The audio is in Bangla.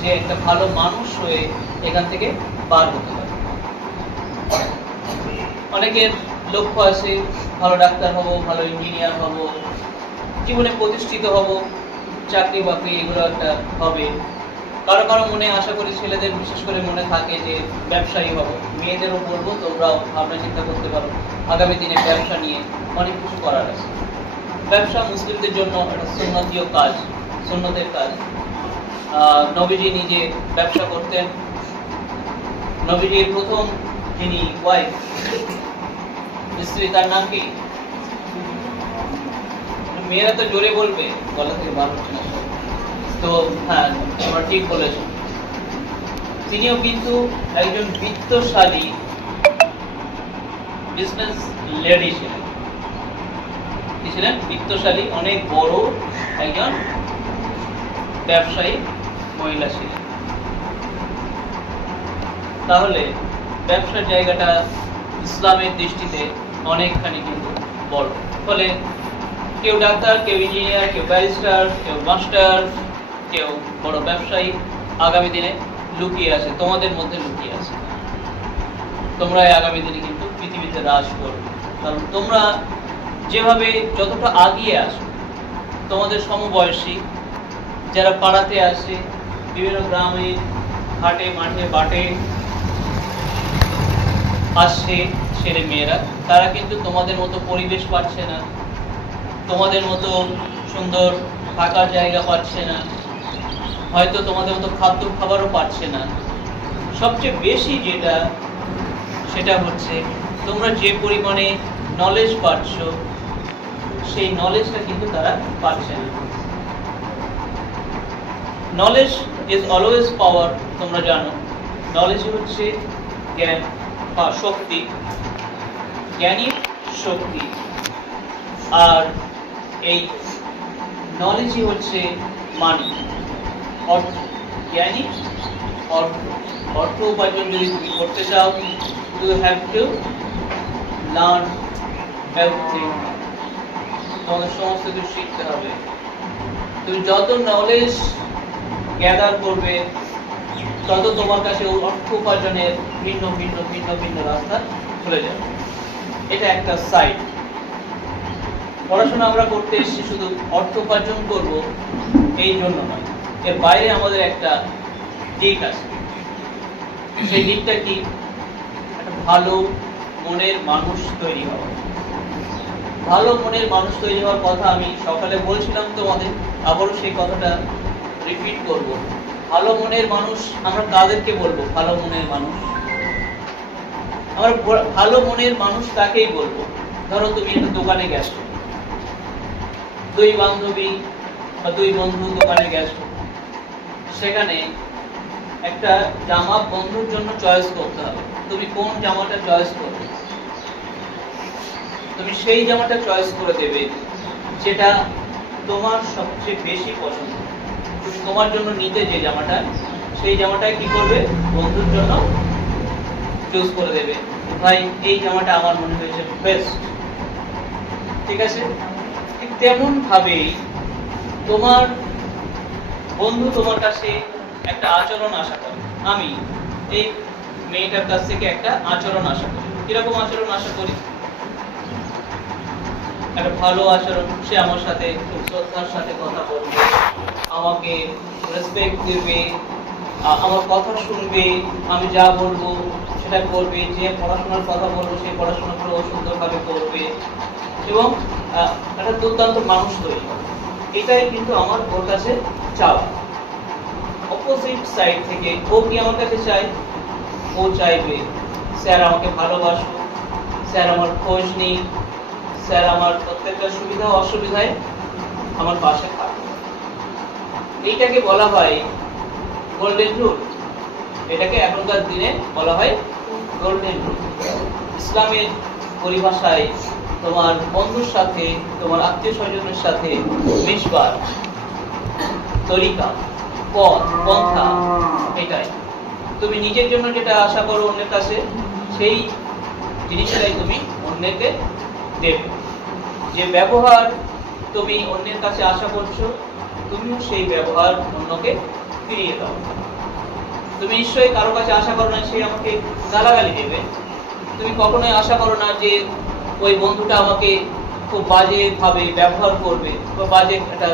যে একটা ভালো মানুষ হয়ে এখান থেকে পার হতে পারে। অনেকের লক্ষ্য আছে ভালো ডাক্তার হব, ভালো ইঞ্জিনিয়ার হব, জীবনে প্রতিষ্ঠিত হব, চাকরি বাকরি এগুলো একটা হবে। কারো কারো মনে, আশা করি ছেলেদের বিশেষ করে মনে থাকে যে ব্যবসায়ী হব। মেয়েদেরও বলবো তোমরাও ভাবনা চিন্তা করতে পারো আগামী দিনে ব্যবসা নিয়ে অনেক কিছু করার আছে। ব্যবসা মুসলিমদের জন্য একটা সুন্নতীয় কাজ, সুন্নতের কাজ। নবীজি নিজে ব্যবসা করতেন। নবীজির প্রথম যিনি ওয়াইফ, স্ত্রী, তার নাম কি? মেয়েরা তো জোরে বলবে, গলা থেকে বার হচ্ছে না। তো হ্যাঁ, তোমরা ঠিক বলেছ। তিনিও কিন্তু একজন বিত্তশালী বিজনেস লেডি ছিলেন। কি ছিলেন? বিত্তশালী, অনেক বড় একজন ব্যবসায়ী মহিলা ছিলেন। তাহলে ব্যবসার জায়গাটা ইসলামের দৃষ্টিতে অনেকখানি কিন্তু বড়। ফলে কেউ ডাক্তার, কেউ ইঞ্জিনিয়ার, কেউ ব্যারিস্টার, কেউ মাস্টার, কেউ বড় ব্যবসায়ী আগামী দিনে লুকিয়ে আছে, তোমাদের মধ্যে লুকিয়ে আছে। তোমরা আগামী দিনে কিন্তু পৃথিবীতে রাজ করবে। কারণ তোমরা যেভাবে যতটা আগিয়ে আসো, তোমাদের সমবয়সী যারা পাড়াতে আসে, বিভিন্ন গ্রামে, হাটে, মাঠে, বাটে আসছে ছেলে মেয়েরা, তারা কিন্তু তোমাদের মতো পরিবেশ পাচ্ছে না, তোমাদের মতো সুন্দর থাকার জায়গা পাচ্ছে না, হয়তো তোমাদের মতো খাদ্য খাবারও পাচ্ছে না। সবচেয়ে বেশি যেটা, সেটা হচ্ছে তোমরা যে পরিমাণে নলেজ পাচ্ছ, সেই নলেজটা কিন্তু তারা পাচ্ছে না। নলেজ ইজ অলওয়েজ পাওয়ার, তোমরা জানো। নলেজ হচ্ছে জ্ঞান বা শক্তি, জ্ঞানী শক্তি। আর এই নলেজই হচ্ছে মানি, অর্থ। জ্ঞানী অর্থ, অর্থ উপার্জন যদি তুমি করতে চাও, you have to learn everything। তোমাদের সমস্ত কিছু শিখতে হবে। তুমি যত নলেজ গ্যাদার করবে, তত তোমার কাছে অর্থ উপার্জনের ভিন্ন ভিন্ন ভিন্ন ভিন্ন রাস্তা খুলে যাবে। এটা একটা সাইড। পড়াশোনা আমরা করতে এসেছি শুধু অর্থ উপার্জন করব এই জন্য নয়, এর বাইরে আমাদের একটা দিক আছে। সেই দিকটা কি? একটা ভালো মনের মানুষ তৈরি হওয়া। ভালো মনের মানুষ তৈরি হওয়ার কথা আমি সকালে বলছিলাম তোমাদের, আবারও সেই কথাটা রিপিট করব। ভালো মনের মানুষ আমরা কাদেরকে বলবো? ভালো মনের মানুষ আমরা ভালো মনের মানুষ তাকেই বলবো। ধরো তুমি একটা দোকানে গেছো, দুই বান্ধবী বা দুই বন্ধু দোকানে গেছো, সেখানে একটা জামা বন্ধুর জন্য চয়েস করতে হবে। তুমি কোন জামাটা চয়েস করবে? তুমি সেই জামাটা চয়েস করে দেবে যেটা তোমার সবচেয়ে বেশি পছন্দ। তুমি তোমার জন্য নিতে যে জামাটা, সেই জামাটাই কি করবে? বন্ধুর জন্য চুজ করে দেবে। ভাই, এই জামাটা আমার মনে হয়েছে বেস্ট। ঠিক আছে? ঠিক তেমন ভাবেই তোমার বন্ধু তোমার কাছে একটা আচরণ আশা করে। আমি এই মেয়েটার কাছ থেকে একটা আচরণ আশা করি। কিরকম আচরণ আশা করি? একটা ভালো আচরণ। সে আমার সাথে খুব শ্রদ্ধার সাথে কথা বলবে, আমাকে রেসপেক্ট দেবে, আমার কথা শুনবে, আমি যা বলবো সেটা করবে, যে পড়াশোনার কথা বলবো সেই পড়াশোনাগুলো সুন্দরভাবে করবে, এবং একটা দুর্দান্ত মানুষ তৈরি হবে। এটাই কিন্তু আমার ওর কাছে চাওয়া। অপোজিট সাইড থেকে ও কি আমার কাছে চাই? ও চাইবে স্যার আমাকে ভালোবাসুক, স্যার আমার খোঁজ নেই, স্যার আমার প্রত্যেকটা সুবিধা অসুবিধায় আমার পাশে থাকবে। এইটাকে বলা হয় গোল্ডেন রুল। এটাকে এখনকার দিনে বলা হয় গোল্ডেন রুল। ইসলামের পরিভাষায় তোমার বন্ধুর সাথে, তোমার আত্মীয় স্বজনের সাথে মিশবার তরিকা, পথ, পন্থা এটাই। তুমি নিজের জন্য যেটা আশা করো অন্যের কাছে, সেই জিনিসটাই তুমি অন্যকে দেবে। যে ব্যবহার তুমি অন্যের কাছে আশা করছো, তুমিও সেই ব্যবহার অন্যকে ফিরিয়ে দাও। তুমি নিশ্চয়ই কারো কাছে আশা করো না সে আমাকে গালাগালি দেবে। তুমি কখনোই আশা করো না যে ওই বন্ধুটা আমাকে খুব বাজে ভাবে ব্যবহার করবে বা বাজে একটা